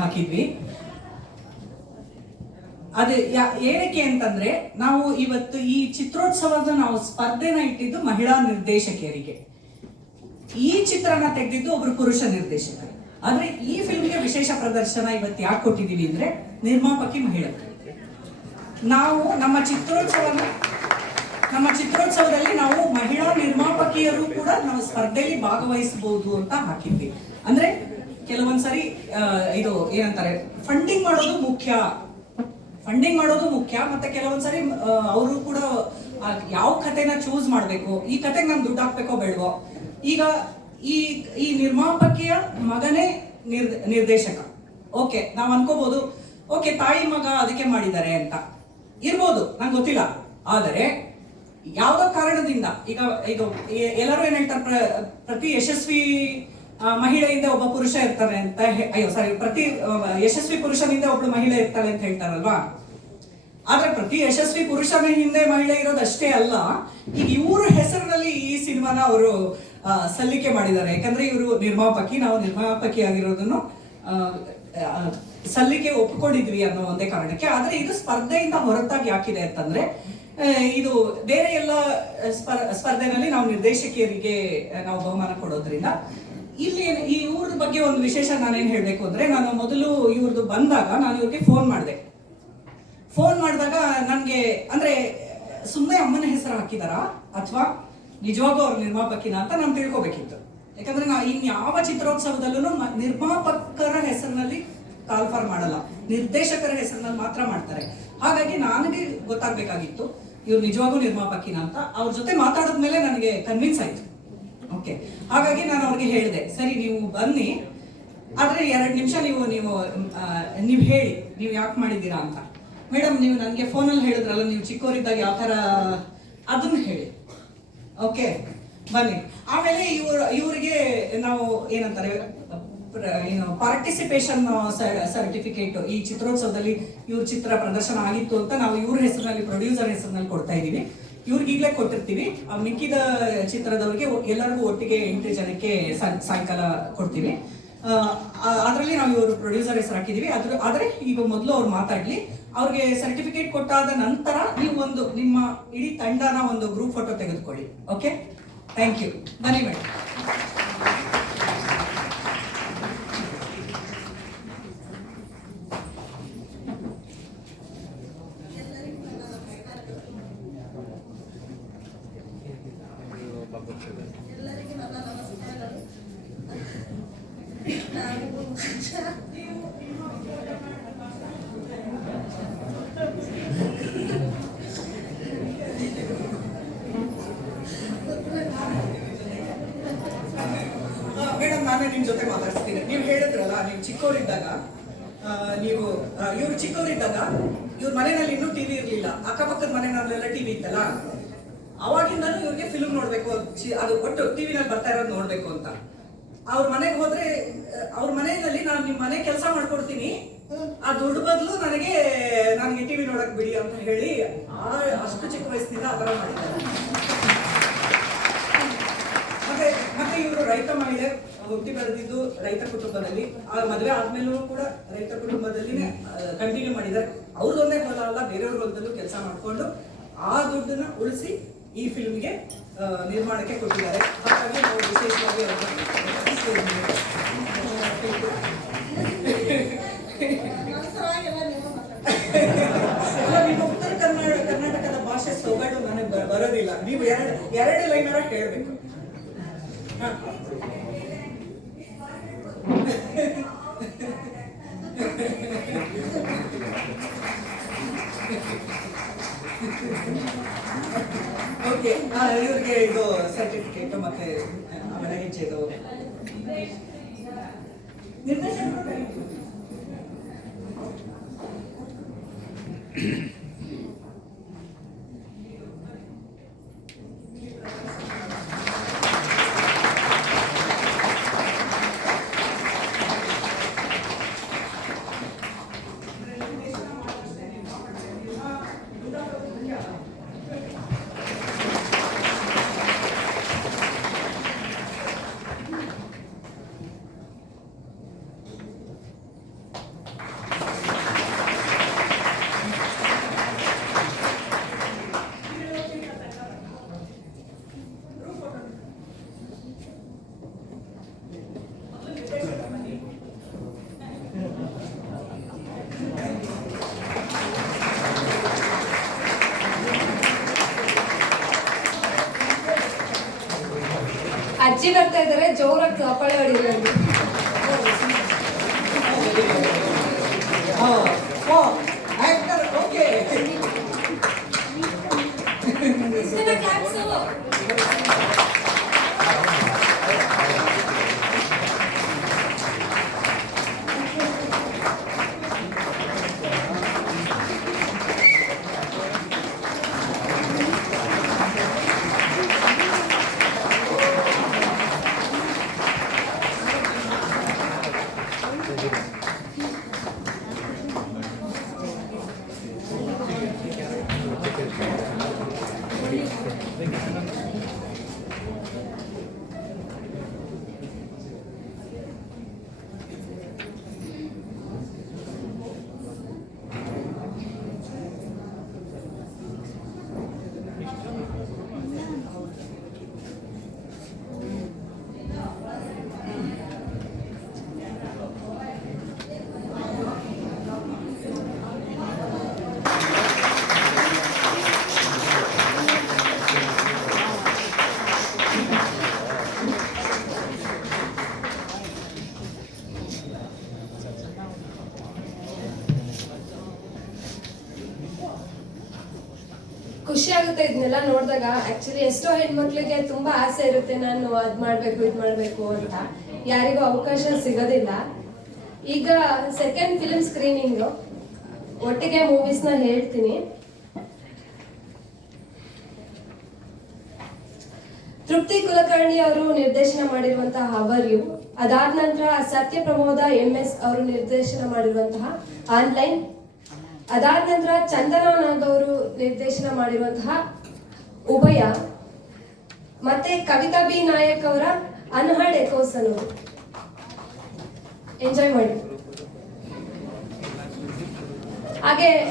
ಹಾಕಿದ್ವಿ. ಅದು ಏನಕ್ಕೆ ಅಂತಂದ್ರೆ ನಾವು ಇವತ್ತು ಈ ಚಿತ್ರೋತ್ಸವದ ನಾವು ಸ್ಪರ್ಧೆನ ಇಟ್ಟಿದ್ದು ಮಹಿಳಾ ನಿರ್ದೇಶಕಿಯರಿಗೆ. ಈ ಚಿತ್ರನ ತೆಗೆದಿದ್ದು ಒಬ್ರು ಪುರುಷ ನಿರ್ದೇಶಕ ಆದ್ರೆ ಈ ಫಿಲ್ಮ್ಗೆ ವಿಶೇಷ ಪ್ರದರ್ಶನ ಇವತ್ತು ಯಾಕೆ ಕೊಟ್ಟಿದೀವಿ ಅಂದ್ರೆ ನಿರ್ಮಾಪಕಿ ಮಹಿಳೆ. ನಾವು ನಮ್ಮ ಚಿತ್ರೋತ್ಸವ ನಮ್ಮ ಚಿತ್ರೋತ್ಸವದಲ್ಲಿ ನಾವು ಮಹಿಳಾ ನಿರ್ಮಾಪಕಿಯರು ಕೂಡ ನಾವು ಸ್ಪರ್ಧೆಯಲ್ಲಿ ಭಾಗವಹಿಸಬಹುದು ಅಂತ ಹಾಕಿದ್ವಿ. ಅಂದ್ರೆ ಕೆಲವೊಂದ್ಸರಿ ಇದು ಏನಂತಾರೆ ಫಂಡಿಂಗ್ ಮಾಡೋದು ಮುಖ್ಯ. ಫಂಡಿಂಗ್ ಮಾಡೋದು ಮುಖ್ಯ, ಮತ್ತೆ ಕೆಲವೊಂದ್ಸರಿ ಅವರು ಕೂಡ ಯಾವ ಕಥೆನ ಚೂಸ್ ಮಾಡಬೇಕು, ಈ ಕಥೆಗೆ ನಮ್ಗೆ ದುಡ್ಡು ಹಾಕ್ಬೇಕೋ ಬೇಡವೋ. ಈಗ ಈ ಈ ನಿರ್ಮಾಪಕಿಯ ಮಗನೇ ನಿರ್, ನಿರ್ದೇಶಕ. ಓಕೆ, ನಾವು ಅನ್ಕೋಬಹುದು ಓಕೆ, ತಾಯಿ ಮಗ ಅದಕ್ಕೆ ಮಾಡಿದ್ದಾರೆ ಅಂತ. ಇರ್ಬೋದು, ನಂಗೆ ಗೊತ್ತಿಲ್ಲ. ಆದರೆ, ಯಾವುದೋ ಕಾರಣದಿಂದ, ಈಗ ಇದು ಎಲ್ಲರೂ ಏನ್ ಹೇಳ್ತಾರೆ, ಪ್ರ- ಪ್ರತಿ ಯಶಸ್ವಿ ಮಹಿಳೆಯಿಂದ ಒಬ್ಬ ಪುರುಷ ಇರ್ತಾನೆ ಅಂತ ಅಯ್ಯೋ ಸಾರಿ ಪ್ರತಿ ಯಶಸ್ವಿ ಪುರುಷನಿಂದ ಒಬ್ಳು ಮಹಿಳೆ ಇರ್ತಾಳೆ ಅಂತ ಹೇಳ್ತಾರಲ್ವಾ? ಆದ್ರೆ ಪ್ರತಿ ಯಶಸ್ವಿ ಪುರುಷನ ಹಿಂದೆ ಮಹಿಳೆ ಇರೋದಷ್ಟೇ ಅಲ್ಲ, ಈಗ ಇವ್ರ ಹೆಸರಿನಲ್ಲಿ ಈ ಸಿನಿಮಾನ ಅವರು ಸಲ್ಲಿಕೆ ಮಾಡಿದ್ದಾರೆ. ಯಾಕಂದ್ರೆ ಇವರು ನಿರ್ಮಾಪಕಿ, ನಾವು ನಿರ್ಮಾಪಕಿ ಆಗಿರೋದನ್ನು ಸಲ್ಲಿಕೆ ಒಪ್ಕೊಂಡಿದ್ವಿ ಅನ್ನೋ ಒಂದೇ ಕಾರಣಕ್ಕೆ. ಆದ್ರೆ ಇದು ಸ್ಪರ್ಧೆಯಿಂದ ಹೊರತಾಗಿ ಯಾಕಿದೆ ಅಂತಂದ್ರೆ ಇದು ಬೇರೆ ಎಲ್ಲ ಸ್ಪರ್, ಸ್ಪರ್ಧೆನಲ್ಲಿ ನಾವು ನಿರ್ದೇಶಕಿಯರಿಗೆ ನಾವು ಬಹುಮಾನ ಕೊಡೋದ್ರಿಂದ ಇಲ್ಲಿ ಈ ಇವ್ರ ಬಗ್ಗೆ ಒಂದು ವಿಶೇಷ ನಾನೇನ್ ಹೇಳ್ಬೇಕು ಅಂದ್ರೆ ನಾನು ಮೊದಲು ಇವ್ರದ್ದು ಬಂದಾಗ ನಾನು ಇವ್ರಿಗೆ ಫೋನ್ ಮಾಡಿದೆ. ಫೋನ್ ಮಾಡಿದಾಗ ನನಗೆ, ಅಂದ್ರೆ ಸುಮ್ಮನೆ ಅಮ್ಮನ ಹೆಸರು ಹಾಕಿದಾರಾ? ಅಥವಾ ನಿಜವಾಗೂ ಅವ್ರ ನಿರ್ಮಾಪಕಿನ ಅಂತ ನಾನು ತಿಳ್ಕೊಬೇಕಿತ್ತು. ಯಾಕಂದ್ರೆ ನಾವು ಇನ್ಯಾವ ಚಿತ್ರೋತ್ಸವದಲ್ಲೂ ನಿರ್ಮಾಪಕರ ಹೆಸರಿನಲ್ಲಿ ಕಾಲ್ಫಾರ್ ಮಾಡಲ್ಲ. ನಿರ್ದೇಶಕರ ಹೆಸರಿನಲ್ಲಿ ಮಾತ್ರ ಮಾಡ್ತಾರೆ. ಹಾಗಾಗಿ ನನಗೆ ಗೊತ್ತಾಗ್ಬೇಕಾಗಿತ್ತು, ಇವ್ರು ನಿಜವಾಗೂ ನಿರ್ಮಾಪಕಿನ ಅಂತ. ಅವ್ರ ಜೊತೆ ಮಾತಾಡಿದ್ಮೇಲೆ ನನಗೆ ಕನ್ವಿನ್ಸ್ ಆಯ್ತು. ಓಕೆ. ಹಾಗಾಗಿ ನಾನು ಅವ್ರಿಗೆ ಹೇಳಿದೆ, ಸರಿ, ನೀವು ಬನ್ನಿ, ಆದರೆ ಎರಡು ನಿಮಿಷ ನೀವು ನೀವು ನೀವು ಹೇಳಿ, ನೀವು ಯಾಕೆ ಮಾಡಿದ್ದೀರಾ ಅಂತ. ಮೇಡಮ್ ನೀವು ನನಗೆ ಫೋನಲ್ಲಿ ಹೇಳಿದ್ರಲ್ಲ, ನೀವು ಚಿಕ್ಕವರಿದ್ದಾಗ ಯಾವ ಥರ ಅದನ್ನ ಹೇಳಿ. ಓಕೆ, ಬನ್ನಿ. ಆಮೇಲೆ ಇವ್ರ, ಇವರಿಗೆ ನಾವು ಏನಂತಾರೆ ಏನು ಪಾರ್ಟಿಸಿಪೇಷನ್ ಸರ್ಟಿಫಿಕೇಟ್ ಈ ಚಿತ್ರೋತ್ಸವದಲ್ಲಿ ಇವ್ರ ಚಿತ್ರ ಪ್ರದರ್ಶನ ಆಗಿತ್ತು ಅಂತ ನಾವು ಇವ್ರ ಹೆಸರಿನಲ್ಲಿ ಪ್ರೊಡ್ಯೂಸರ್ ಹೆಸರಿನಲ್ಲಿ ಕೊಡ್ತಾ ಇದೀವಿ ಇವ್ರಿಗೆ ಈಗಲೇ ಕೊಟ್ಟಿರ್ತೀವಿ. ಮಿಕ್ಕಿದ ಚಿತ್ರದವ್ರಿಗೆ ಎಲ್ಲರಿಗೂ ಒಟ್ಟಿಗೆ ಎಂಟು ಜನಕ್ಕೆ ಸಾಯಂ- ಸಾಯಂಕಾಲ ಕೊಡ್ತೀವಿ. ಅದರಲ್ಲಿ ನಾವು ಇವರು ಪ್ರೊಡ್ಯೂಸರ್ ಹೆಸರು ಹಾಕಿದೀವಿ. ಅದ್ರ, ಆದರೆ ಈಗ ಮೊದಲು ಅವ್ರು ಮಾತಾಡ್ಲಿ. ಅವ್ರಿಗೆ ಸರ್ಟಿಫಿಕೇಟ್ ಕೊಟ್ಟಾದ ನಂತರ ನೀವು ಒಂದು ನಿಮ್ಮ ಇಡೀ ತಂಡನ ಒಂದು ಗ್ರೂಪ್ ಫೋಟೋ ತೆಗೆದುಕೊಳ್ಳಿ. ಓಕೆ ಥ್ಯಾಂಕ್ ಯು ಬನ್ನಿ ಮೇಡಮ್ ಎಲ್ಲರಿಗೂ ನನ್ನ ಮೇಡಮ್, ನಾನೇ ನಿಮ್ಮ ಜೊತೆ ಮಾತಾಡ್ತೀನಿ ನೀವು ಹೇಳಿದ್ರಲ್ಲ, ನೀವು ಚಿಕ್ಕವರಿದ್ದಾಗ ನೀವು ಇವ್ರು ಚಿಕ್ಕವರಿದ್ದಾಗ ಇವ್ರ ಮನೆಯಲ್ಲಿ ಇನ್ನೂ ಟಿವಿ ಇರಲಿಲ್ಲ. ಅಕ್ಕಪಕ್ಕದ ಮನೆಯಲ್ಲೆಲ್ಲ ಟಿವಿ ಇತ್ತಲ್ಲ? ಅವಾಗಿಂದನೂ ಇವ್ರಿಗೆ ಫಿಲ್ಮ್ ನೋಡಬೇಕು ಅದು ಒಟ್ಟು ಟಿವಿನಲ್ಲಿ ಬರ್ತಾ ಇರೋದು ನೋಡ್ಬೇಕು ಅಂತ. ಅವ್ರ ಮನೆಗೆ ಹೋದ್ರೆ, ಅವ್ರ ಮನೆಯಲ್ಲಿ ನಾನು ನಿಮ್ಮ ಮನೆ ಕೆಲಸ ಮಾಡ್ಕೊಡ್ತೀನಿ. ಆ ದುಡ್ಡು ಬದಲು ನನಗೆ ನನಗೆ ಟಿವಿ ನೋಡಕ್ ಬಿಡಿ ಅಂತ ಹೇಳಿ ಆ, ಅಷ್ಟು ಚಿಕ್ಕ ವಯಸ್ಸಿನಿಂದ ಆ ಥರ ಮಾಡಿದ್ದಾರೆ. ಮತ್ತೆ ಇವರು ರೈತ ಮಹಿಳೆ, ಹುಟ್ಟಿ ಬೆಳೆದಿದ್ದು ರೈತ ಕುಟುಂಬದಲ್ಲಿ. ಆ ಮದುವೆ ಆದ್ಮೇಲೂ ಕೂಡ ರೈತ ಕುಟುಂಬದಲ್ಲಿನೇ ಕಂಟಿನ್ಯೂ ಮಾಡಿದ್ದಾರೆ. ಅವ್ರದೊಂದೇ ಹೊಲ ಅಲ್ಲ, ಬೇರೆಯವ್ರ ಹೊಲದಲ್ಲೂ ಕೆಲಸ ಮಾಡಿಕೊಂಡು ಆ ದುಡ್ಡನ್ನ ಉಳಿಸಿ ಈ ಫಿಲ್ಮ್ಗೆ ನಿರ್ಮಾಣಕ್ಕೆ ಕೊಟ್ಟಿದ್ದಾರೆ. ಹಾಗಾಗಿ ನಾವು ವಿಶೇಷವಾಗಿ ನಿಮ್ಮ ಉತ್ತರ ಕರ್ನಾಟಕ ಕರ್ನಾಟಕದ ಭಾಷೆ ಸೊಗಡು ನನಗೆ ಬರೋದಿಲ್ಲ. ನೀವು ಎರಡು ಎರಡು ಲೈನರ ಹೇಳಬೇಕು ಹಾ. ಓಕೆ ಇವ್ರಿಗೆ ಇದು ಸರ್ಟಿಫಿಕೇಟ್ ಮತ್ತೆ ಅವರ ಹೆಜ್ಜೆದು. ನಿರ್ದೇಶಕರು ಬರ್ತಾ ಇದ್ದಾರೆ ಜೋರಾಗಿ ಚಪ್ಪಾಳೆ ಹೊಡಿಬೇಕು Oh, ಖುಷಿ ಆಗುತ್ತೆ ಇದನ್ನೆಲ್ಲ ನೋಡಿದಾಗ. ಆಕ್ಚುಲಿ ಎಷ್ಟೋ ಹೆಣ್ಮಕ್ಳಿಗೆ ತುಂಬಾ ಆಸೆ ಇರುತ್ತೆ, ನಾನು ಅದ್ ಮಾಡ್ಬೇಕು, ಇದ್ ಮಾಡ್ಬೇಕು ಅಂತ. ಯಾರಿಗೂ ಅವಕಾಶ ಸಿಗೋದಿಲ್ಲ. ಈಗ ಸೆಕೆಂಡ್ ಫಿಲ್ಮ್ ಸ್ಕ್ರೀನಿಂಗ್ ಒಟ್ಟಿಗೆ ಮೂವೀಸ್ನ ಹೇಳ್ತೀನಿ. ತೃಪ್ತಿ ಕುಲಕರ್ಣಿ ಅವರು ನಿರ್ದೇಶನ ಮಾಡಿರುವಂತಹ ಅವರ್ ಯು. ಅದಾದ ನಂತರ ಸತ್ಯ ಪ್ರಮೋದ, ಎಂ ಎಸ್ ಅವರು ನಿರ್ದೇಶನ ಮಾಡಿರುವಂತಹ ಆನ್ಲೈನ್. ಅದಾದ ನಂತರ ಚಂದನ ನಾಗ್ ಅವರು ನಿರ್ದೇಶನ ಮಾಡಿರುವಂತಹ ಉಭಯ ಮತ್ತೆ ಕವಿತಾ ಬಿ. ನಾಯಕ್ ಅವರ ಅನ್ಹಳೆ ಎಕೋಸ್ ಅನ್ನೋದು. ಎಂಜಾಯ್ ಮಾಡಿ. ಹಾಗೆ